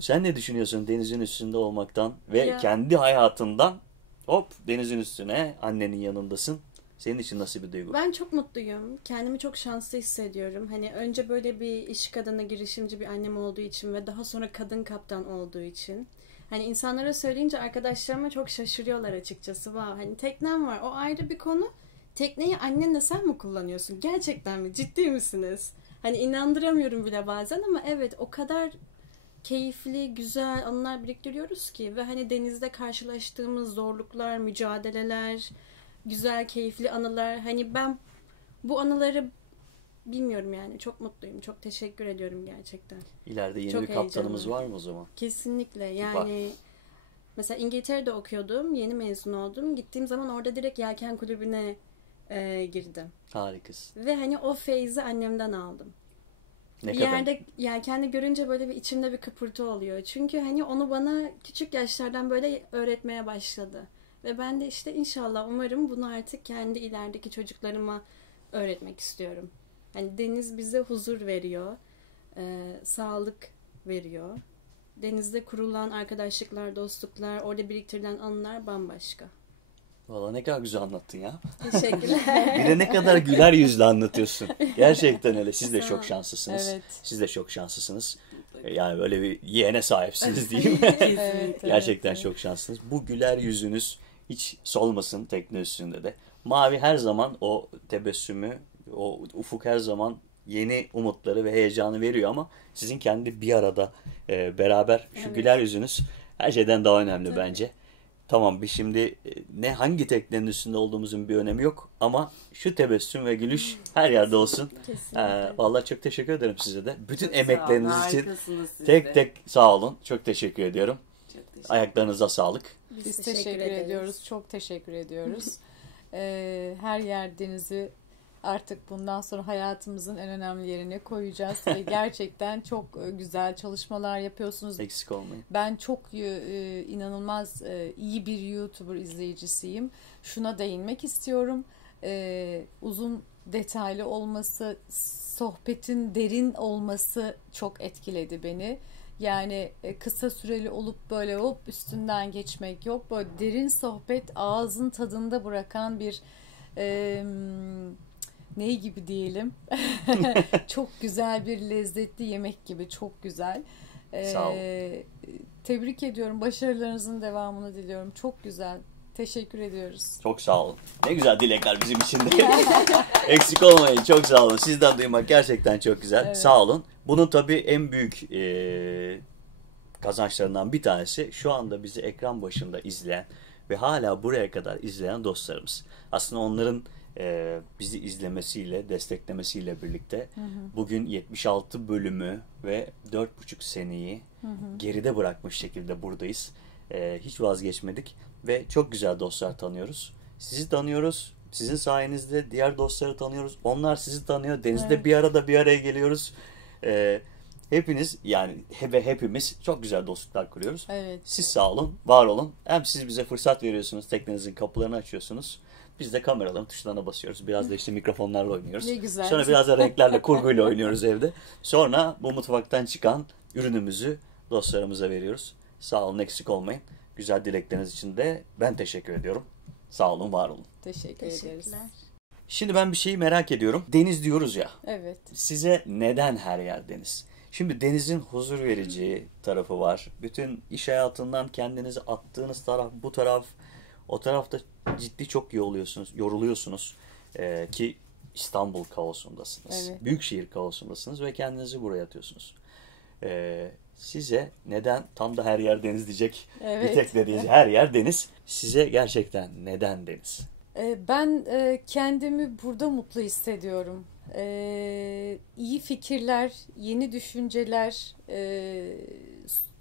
Sen ne düşünüyorsun denizin üstünde olmaktan ve Ya. kendi hayatından hop denizin üstüne annenin yanındasın. Senin için nasıl bir duygu? Ben çok mutluyum. Kendimi çok şanslı hissediyorum. Hani önce böyle bir iş kadını, girişimci bir annem olduğu için ve daha sonra kadın kaptan olduğu için. Hani insanlara söyleyince arkadaşlarıma çok şaşırıyorlar açıkçası. Wow, hani teknem var. O ayrı bir konu. Tekneyi annenle sen mi kullanıyorsun? Gerçekten mi? Ciddi misiniz? Hani inandıramıyorum bile bazen ama evet o kadar keyifli, güzel anılar biriktiriyoruz ki ve hani denizde karşılaştığımız zorluklar, mücadeleler, güzel, keyifli anılar. Hani ben bu anıları bilmiyorum yani. Çok mutluyum. Çok teşekkür ediyorum gerçekten. İleride yeni Çok bir kaptanımız heyecanlı. var mı o zaman? Kesinlikle. Yani mesela İngiltere'de okuyordum. Yeni mezun oldum. Gittiğim zaman orada direkt yelken kulübüne girdim. Harikasın. Ve hani o feyzi annemden aldım. Ne Bir kadar? yerde yelkenli görünce böyle bir içimde bir kıpırtı oluyor. Çünkü hani onu bana küçük yaşlardan böyle öğretmeye başladı. Ve ben de işte inşallah umarım bunu artık kendi ilerideki çocuklarıma öğretmek istiyorum. Hani deniz bize huzur veriyor, sağlık veriyor. Denizde kurulan arkadaşlıklar, dostluklar, orada biriktirilen anılar bambaşka. Valla ne kadar güzel anlattın ya. Teşekkürler. Bir de ne kadar güler yüzle anlatıyorsun. Gerçekten öyle. Siz de Sağ çok ol. şanslısınız. Evet. Siz de çok şanslısınız. Yani böyle bir yeğene sahipsiniz diyeyim. Evet, Gerçekten evet. çok şanslısınız. Bu güler yüzünüz hiç solmasın tekne üstünde de. Mavi her zaman o tebessümü, o ufuk her zaman yeni umutları ve heyecanı veriyor ama sizin kendi bir arada beraber şu Evet. güler yüzünüz her şeyden daha önemli bence. Tamam biz şimdi ne hangi teknenin üstünde olduğumuzun bir önemi yok ama şu tebessüm ve gülüş her yerde olsun. Kesinlikle. Vallahi çok teşekkür ederim size de. Bütün Çok sağ olun, emekleriniz için harikasınız siz tek de. tek sağ olun. Çok teşekkür ediyorum. Çok teşekkür Ayaklarınıza sağlık. Biz teşekkür ederiz. ediyoruz. Çok teşekkür ediyoruz. Her yer denizi artık bundan sonra hayatımızın en önemli yerine koyacağız. Ve gerçekten çok güzel çalışmalar yapıyorsunuz. Eksik olmayın. Ben çok inanılmaz iyi bir YouTuber izleyicisiyim. Şuna değinmek istiyorum. Uzun detaylı olması, sohbetin derin olması çok etkiledi beni. Yani kısa süreli olup böyle hop üstünden geçmek yok. Böyle derin sohbet ağzın tadında bırakan bir ne gibi diyelim. Çok güzel bir lezzetli yemek gibi, çok güzel. Sağ olun. Tebrik ediyorum. Başarılarınızın devamını diliyorum. Çok güzel. Teşekkür ediyoruz. Çok sağ olun. Ne güzel dilekler bizim için de. Eksik olmayın. Çok sağ olun. Sizden duymak gerçekten çok güzel. Evet. Sağ olun. Bunun tabii en büyük kazançlarından bir tanesi şu anda bizi ekran başında izleyen ve hala buraya kadar izleyen dostlarımız. Aslında onların bizi izlemesiyle, desteklemesiyle birlikte bugün 76 bölümü ve 4,5 seneyi geride bırakmış şekilde buradayız. Hiç vazgeçmedik ve çok güzel dostlar tanıyoruz. Sizi tanıyoruz. Sizin sayenizde diğer dostları tanıyoruz. Onlar sizi tanıyor. Denizde Evet. bir araya geliyoruz. Hepiniz yani ve hepimiz çok güzel dostluklar kuruyoruz. Evet. Siz sağ olun, var olun. Hem siz bize fırsat veriyorsunuz, teknenizin kapılarını açıyorsunuz. Biz de kameraların tuşlarına basıyoruz. Biraz da işte mikrofonlarla oynuyoruz. Ne güzel. Sonra biraz da renklerle, kurguyla oynuyoruz evde. Sonra bu mutfaktan çıkan ürünümüzü dostlarımıza veriyoruz. Sağ olun, eksik olmayın. Güzel dilekleriniz için de ben teşekkür ediyorum. Sağ olun, var olun. Teşekkür ederiz. Teşekkürler. Şimdi ben bir şeyi merak ediyorum. Deniz diyoruz ya. Evet. Size neden her yer deniz? Şimdi denizin huzur verici tarafı var. Bütün iş hayatından kendinizi attığınız taraf bu taraf. O tarafta ciddi çok yoruluyorsunuz. Ki İstanbul kaosundasınız. Evet. Büyükşehir kaosundasınız ve kendinizi buraya atıyorsunuz. Size neden tam da her yer deniz diyecek Evet. bir tek dediğiniz her yer deniz. Size gerçekten neden deniz? Ben kendimi burada mutlu hissediyorum. İyi fikirler, yeni düşünceler,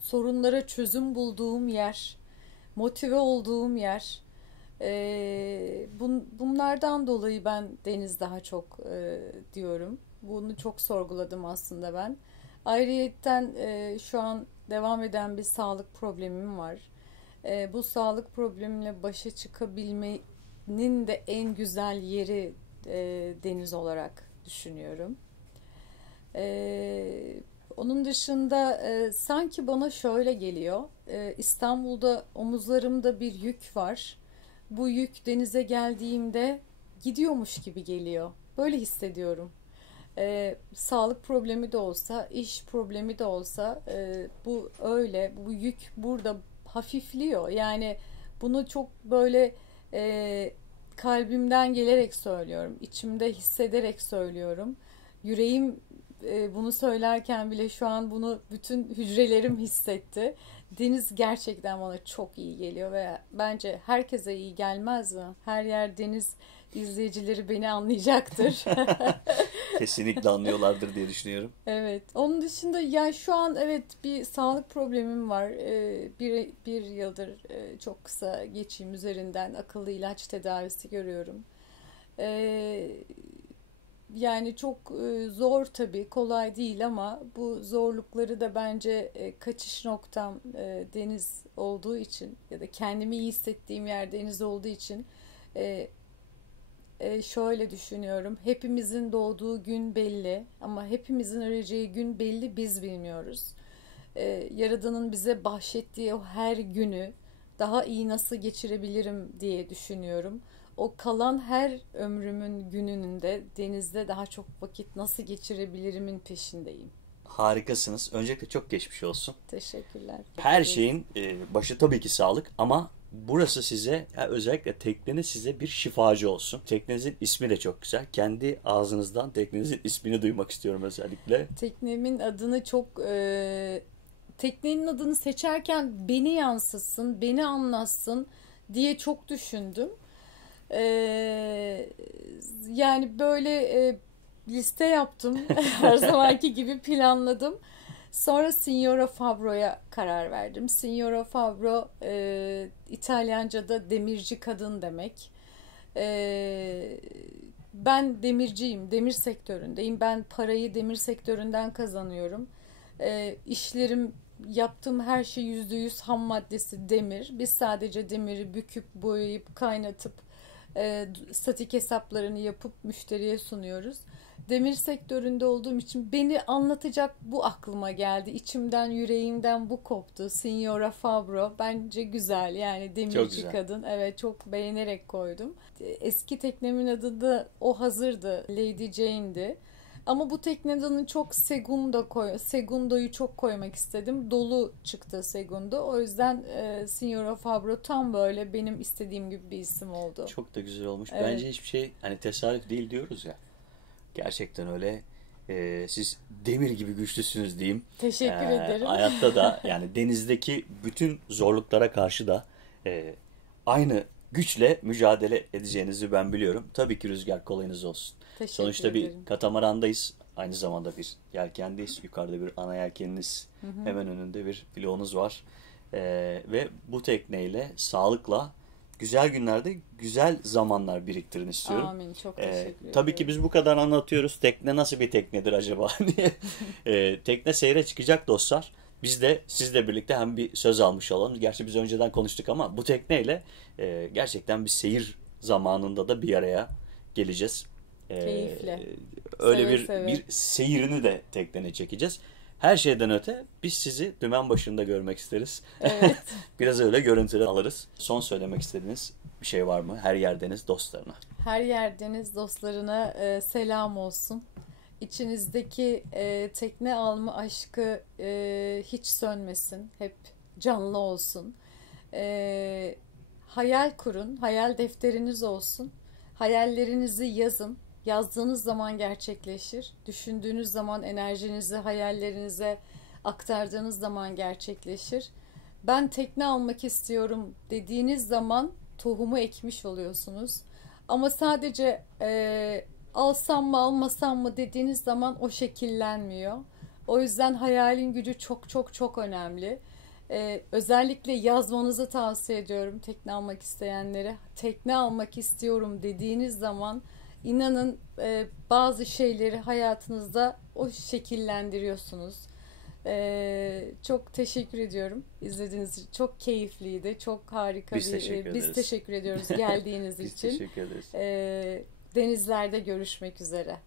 sorunlara çözüm bulduğum yer, motive olduğum yer. Bunlardan dolayı ben deniz daha çok diyorum. Bunu çok sorguladım aslında ben. Ayrıyetten şu an devam eden bir sağlık problemim var. Bu sağlık problemimle başa çıkabilmenin de en güzel yeri deniz olarak düşünüyorum. Onun dışında sanki bana şöyle geliyor. İstanbul'da omuzlarımda bir yük var. Bu yük denize geldiğimde gidiyormuş gibi geliyor. Böyle hissediyorum. Sağlık problemi de olsa, iş problemi de olsa bu öyle. Bu yük burada hafifliyor. Yani bunu çok böyle kalbimden gelerek söylüyorum. İçimde hissederek söylüyorum. Yüreğim bunu söylerken bile şu an bunu bütün hücrelerim hissetti. Deniz gerçekten bana çok iyi geliyor ve bence herkese iyi gelmez mi? Her yer deniz, izleyicileri beni anlayacaktır. Kesinlikle anlıyorlardır diye düşünüyorum. Evet. Onun dışında ya şu an evet bir sağlık problemim var. Bir yıldır çok kısa geçeyim üzerinden akıllı ilaç tedavisi görüyorum. Yani çok zor tabii, kolay değil ama bu zorlukları da bence kaçış noktam deniz olduğu için ya da kendimi iyi hissettiğim yer deniz olduğu için şöyle düşünüyorum. Hepimizin doğduğu gün belli ama hepimizin öleceği gün belli, biz bilmiyoruz. Yaradan'ın bize bahşettiği o her günü daha iyi nasıl geçirebilirim diye düşünüyorum. O kalan her ömrümün gününün de denizde daha çok vakit nasıl geçirebilirimin peşindeyim. Harikasınız. Öncelikle çok geçmiş olsun. Teşekkürler. Her şeyin başı tabii ki sağlık ama burası size, özellikle tekneniz size bir şifacı olsun. Teknenizin ismi de çok güzel. Kendi ağzınızdan teknenizin ismini duymak istiyorum özellikle. Teknemin adını teknenin adını seçerken beni yansıtsın, beni anlatsın diye çok düşündüm. Yani böyle liste yaptım. Her zamanki gibi planladım. Sonra Signora Fabro'ya karar verdim. Signora Fabro İtalyanca'da demirci kadın demek. Ben demirciyim, demir sektöründeyim. Ben parayı demir sektöründen kazanıyorum. İşlerim, yaptığım her şey %100 ham maddesi demir. Biz sadece demiri büküp, boyayıp, kaynatıp, statik hesaplarını yapıp müşteriye sunuyoruz. Demir sektöründe olduğum için beni anlatacak bu aklıma geldi. İçimden, yüreğimden bu koptu. Signora Fabro. Bence güzel. Yani demirci kadın. Evet, çok beğenerek koydum. Eski teknemin adı da o hazırdı. Lady Jane'di. Ama bu teknenin çok Segundo'yu çok koymak istedim. Dolu çıktı Segundo. O yüzden Signora Fabro tam böyle benim istediğim gibi bir isim oldu. Çok da güzel olmuş. Evet. Bence hiçbir şey hani tesadüf değil diyoruz ya. Gerçekten öyle. Siz demir gibi güçlüsünüz diyeyim. Teşekkür ederim. Hayatta da yani denizdeki bütün zorluklara karşı da aynı güçle mücadele edeceğinizi ben biliyorum. Tabii ki rüzgar kolayınız olsun. Teşekkür Sonuçta ederim. bir katamarandayız. Aynı zamanda bir yelkendeyiz. Yukarıda bir ana yelkeniniz. Hemen önünde bir filoğunuz var. Ve bu tekneyle sağlıkla güzel günlerde güzel zamanlar biriktirin istiyorum. Amin. Çok teşekkür ederim. Tabii ki biz bu kadar anlatıyoruz. Tekne nasıl bir teknedir acaba diye. Tekne seyre çıkacak dostlar. Biz de sizle birlikte hem bir söz almış olalım. Gerçi biz önceden konuştuk ama bu tekneyle gerçekten bir seyir zamanında da bir araya geleceğiz. Keyifle. Öyle Seve bir seyrini de teknene çekeceğiz. Her şeyden öte biz sizi dümen başında görmek isteriz. Evet. Biraz öyle görüntüler alırız. Son söylemek istediğiniz bir şey var mı? Her yerdeniz dostlarına. Her yerdeniz dostlarına selam olsun. İçinizdeki tekne alma aşkı hiç sönmesin. Hep canlı olsun. Hayal kurun. Hayal defteriniz olsun. Hayallerinizi yazın. Yazdığınız zaman gerçekleşir. Düşündüğünüz zaman enerjinizi hayallerinize aktardığınız zaman gerçekleşir. Ben tekne almak istiyorum dediğiniz zaman tohumu ekmiş oluyorsunuz. Ama sadece alsam mı almasam mı dediğiniz zaman o şekillenmiyor. O yüzden hayalin gücü çok çok çok önemli. Özellikle yazmanızı tavsiye ediyorum tekne almak isteyenlere. Tekne almak istiyorum dediğiniz zaman inanın bazı şeyleri hayatınızda o şekillendiriyorsunuz. Çok teşekkür ediyorum izlediğiniz için. Çok keyifliydi. Çok harika Biz teşekkür ederiz. Biz teşekkür ediyoruz geldiğiniz Biz için. teşekkür ederiz. Denizlerde görüşmek üzere.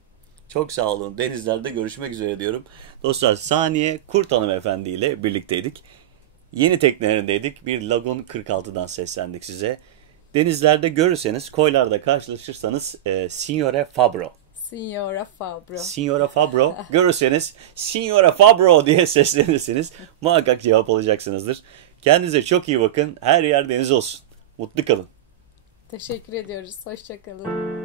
Çok sağ olun. Denizlerde görüşmek üzere diyorum. Dostlar, Saniye Kurt hanımefendi ile birlikteydik. Yeni teknelerindeydik. Bir Lagun 46'dan seslendik size. Denizlerde görürseniz, koylarda karşılaşırsanız Signore Fabro. Signora Fabro. Signora Fabro görürseniz Signora Fabro diye seslenirsiniz. Muhakkak cevap alacaksınızdır. Kendinize çok iyi bakın. Her yer deniz olsun. Mutlu kalın. Teşekkür ediyoruz. Hoşça kalın.